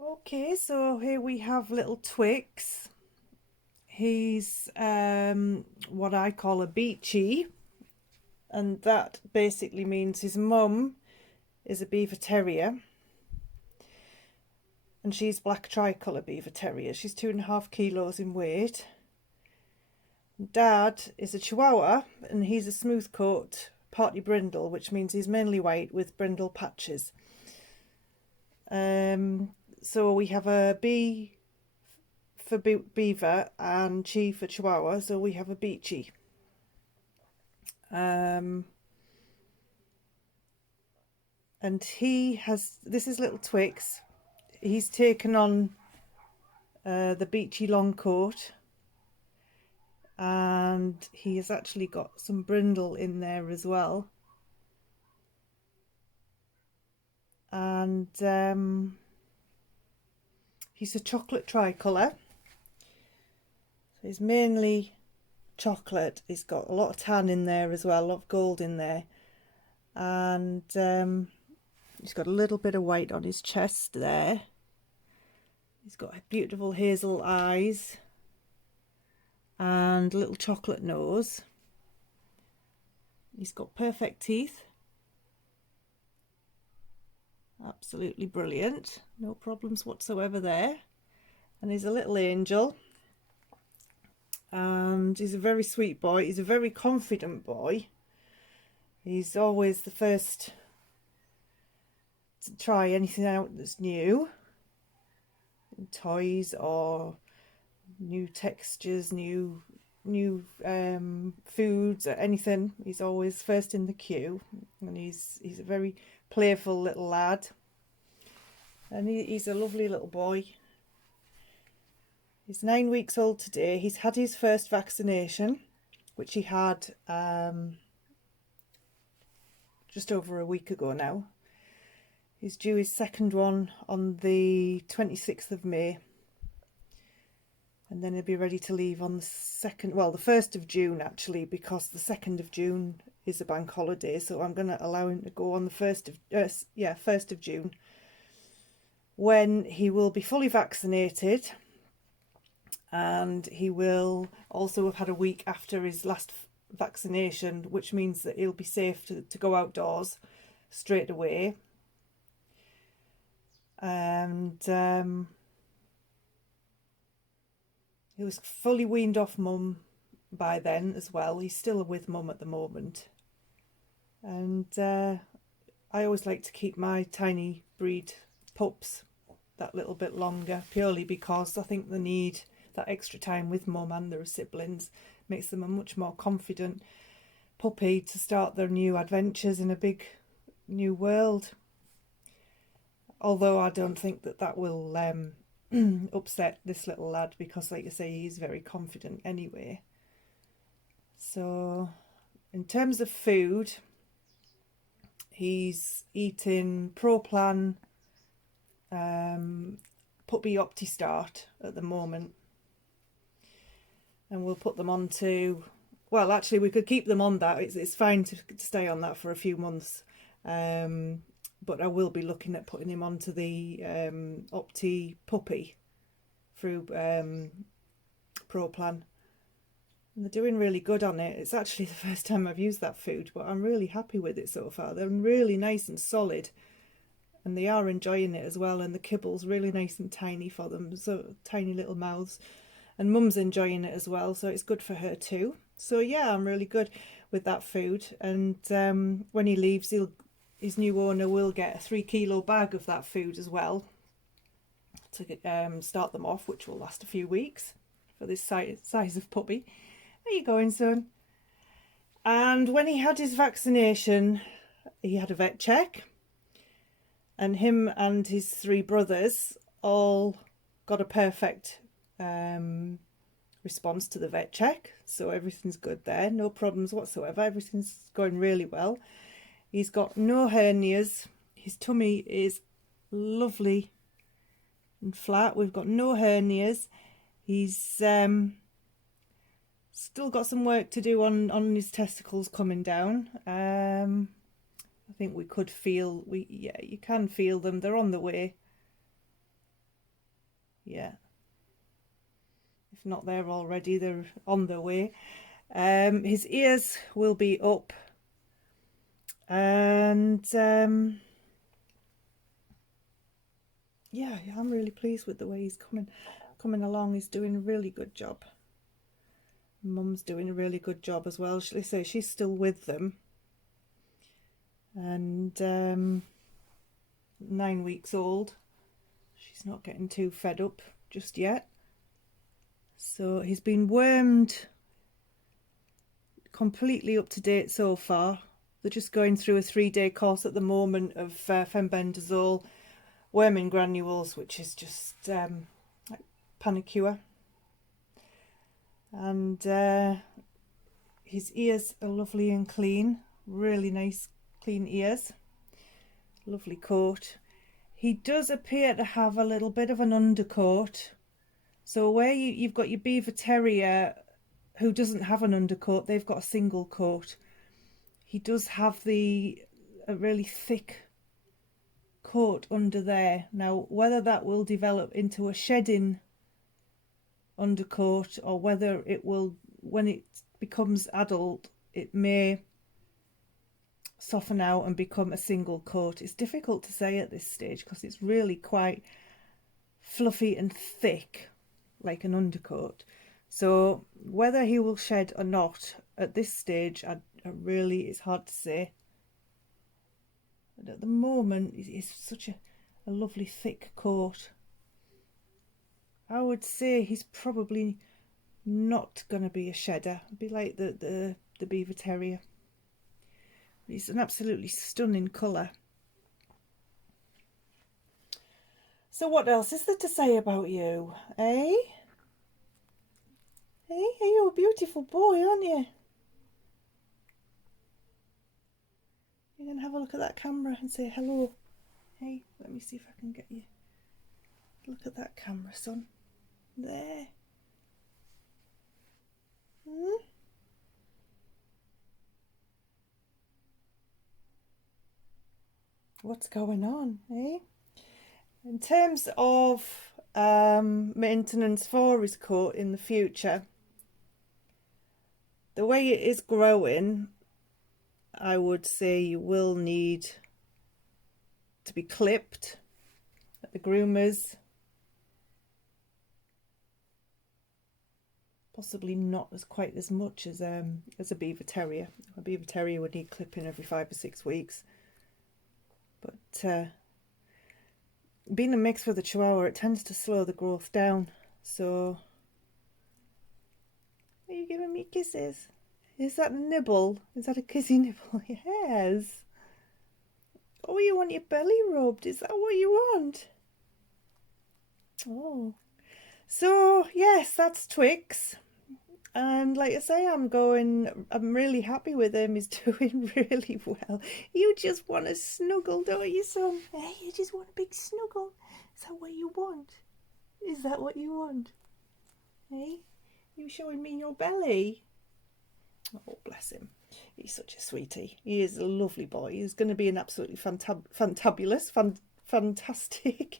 Okay, so here we have little Twix. He's what I call a Biechi, and that basically means his mum is a beaver terrier, and she's black tricolour beaver terrier. She's 2.5 kilos in weight. Dad is a Chihuahua, and he's a smooth coat party brindle, which means he's mainly white with brindle patches. So we have a B for beaver and Chi for Chihuahua, so we have a Biechi. And this is little Twix. He's taken on the Biechi long coat, and he has actually got some brindle in there as well. And he's a chocolate tricolour. So he's mainly chocolate. He's got a lot of tan in there as well, a lot of gold in there. And he's got a little bit of white on his chest there. He's got beautiful hazel eyes and little chocolate nose. He's got perfect teeth. Absolutely brilliant. No problems whatsoever there. And he's a little angel. And he's a very sweet boy. He's a very confident boy. He's always the first to try anything out that's new. Toys or new textures, new foods or anything. He's always first in the queue, and he's a very playful little lad, and he's a lovely little boy. He's 9 weeks old today. He's had his first vaccination, which he had just over a week ago now. He's due his second one on the 26th of May. And then he'll be ready to leave on the 1st of June actually, because the 2nd of June is a bank holiday. So I'm going to allow him to go on the 1st of June, when he will be fully vaccinated. And he will also have had a week after his last vaccination, which means that he'll be safe to go outdoors straight away. And he was fully weaned off mum by then as well. He's still with mum at the moment. And I always like to keep my tiny breed pups that little bit longer, purely because I think they need that extra time with mum and their siblings. Makes them a much more confident puppy to start their new adventures in a big new world. Although I don't think that will upset this little lad, because like I say, he's very confident anyway. So in terms of food, he's eating ProPlan Puppy OptiStart at the moment, and we'll put them on to, well actually we could keep them on that. It's fine to stay on that for a few months, but I will be looking at putting him onto the Opti Puppy through ProPlan. And they're doing really good on it. It's actually the first time I've used that food, but I'm really happy with it so far. They're really nice and solid, and they are enjoying it as well. And the kibble's really nice and tiny for them, so tiny little mouths. And mum's enjoying it as well, so it's good for her too. So yeah, I'm really good with that food. And when he leaves, his new owner will get a 3 kilo bag of that food as well to start them off, which will last a few weeks for this size of puppy. Where are you going, son? And when he had his vaccination, he had a vet check, and him and his 3 brothers all got a perfect response to the vet check. So everything's good there, no problems whatsoever. Everything's going really well. He's got no hernias. His tummy is lovely and flat. We've got no hernias. He's still got some work to do on his testicles coming down. I think we could feel, you can feel them. They're on the way. Yeah. If not there already, they're on their way. His ears will be up, and yeah, I'm really pleased with the way he's coming along. He's doing a really good job. Mum's doing a really good job as well. They say she's still with them, and 9 weeks old. She's not getting too fed up just yet. So he's been wormed completely up to date so far. They're just going through a 3-day course at the moment of fenbendazole, worming granules, which is just like Panacure. And his ears are lovely and clean, really nice clean ears, lovely coat. He does appear to have a little bit of an undercoat. So where you've got your Beaver Terrier who doesn't have an undercoat, they've got a single coat. He does have a really thick coat under there. Now, whether that will develop into a shedding undercoat, or whether it will, when it becomes adult, it may soften out and become a single coat. It's difficult to say at this stage because it's really quite fluffy and thick, like an undercoat. So whether he will shed or not at this stage, I really, it's hard to say. But at the moment, it's such a lovely thick coat. I would say he's probably not going to be a shedder. It'd be like the Beaver Terrier. He's an absolutely stunning colour. So what else is there to say about you, eh? Hey, you're a beautiful boy, aren't you? You're going to have a look at that camera and say hello. Hey, let me see if I can get you. Look at that camera, son. There. What's going on, eh? In terms of maintenance for his coat in the future, the way it is growing, I would say you will need to be clipped at the groomers. Possibly not quite as much as a Beaver Terrier. A Beaver Terrier would need clipping every 5 or 6 weeks. But being a mix with a Chihuahua, it tends to slow the growth down. So, are you giving me kisses? Is that a nibble? Is that a kissy nibble? Yes. Oh, you want your belly rubbed? Is that what you want? Oh. So, yes, that's Twix. And like I say, I'm really happy with him. He's doing really well. You just want a snuggle, don't you, son? Hey, you just want a big snuggle. Is that what you want? Is that what you want? Hey, you showing me your belly? Oh, bless him. He's such a sweetie. He is a lovely boy. He's going to be an absolutely fantabulous, fantastic.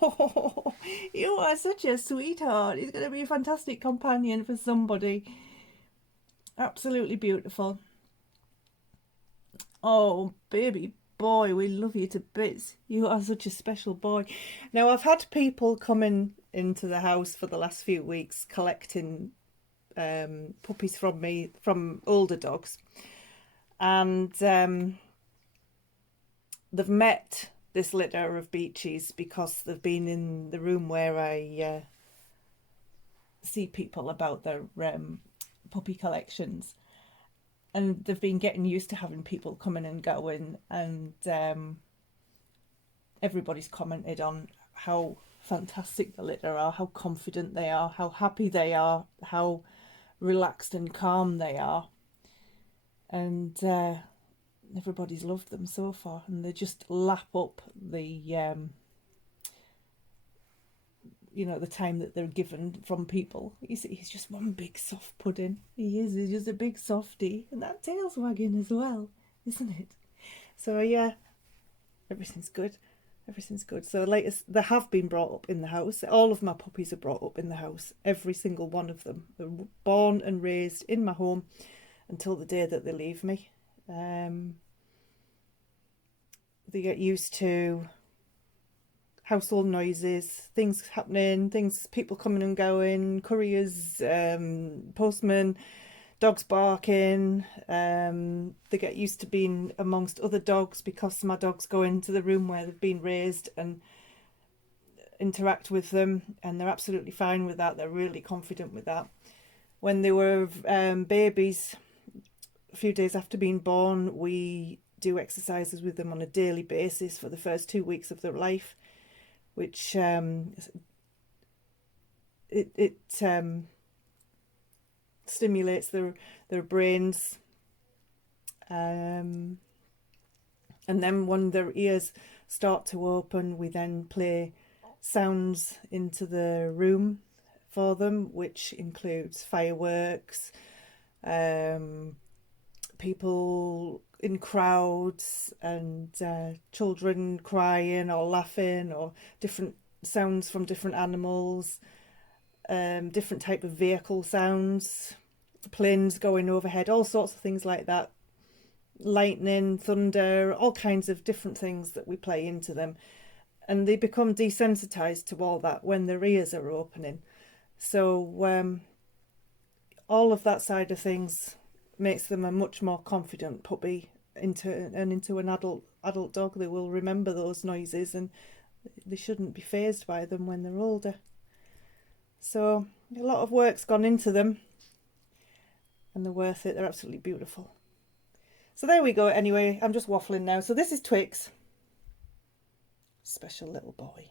Oh, you are such a sweetheart. He's going to be a fantastic companion for somebody. Absolutely beautiful. Oh, baby boy, we love you to bits. You are such a special boy. Now, I've had people coming into the house for the last few weeks collecting puppies from me, from older dogs, and they've met this litter of Biechi's because they've been in the room where I see people about their puppy collections, and they've been getting used to having people coming and going, and everybody's commented on how fantastic the litter are, how confident they are, how happy they are, how relaxed and calm they are, and everybody's loved them so far, and they just lap up the the time that they're given from people. He's just one big soft pudding. He's just a big softie, and that tail's wagging as well, isn't it? So yeah, everything's good. Everything's good. So latest, they have been brought up in the house. All of my puppies are brought up in the house. Every single one of them. They're born and raised in my home until the day that they leave me. They get used to household noises, things happening, people coming and going, couriers, postmen, dogs barking. They get used to being amongst other dogs because my dogs go into the room where they've been raised and interact with them, and they're absolutely fine with that. They're really confident with that. When they were babies, a few days after being born, we do exercises with them on a daily basis for the first 2 weeks of their life, which stimulates their brains, and then when their ears start to open, we then play sounds into the room for them, which includes fireworks, people in crowds, and children crying or laughing, or different sounds from different animals, different type of vehicle sounds, planes going overhead, all sorts of things like that, lightning, thunder, all kinds of different things that we play into them, and they become desensitized to all that when their ears are opening. So all of that side of things makes them a much more confident puppy into an adult dog. They will remember those noises, and they shouldn't be fazed by them when they're older. So a lot of work's gone into them, and they're worth it. They're absolutely beautiful. So there we go. Anyway, I'm just waffling now. So this is Twix, special little boy.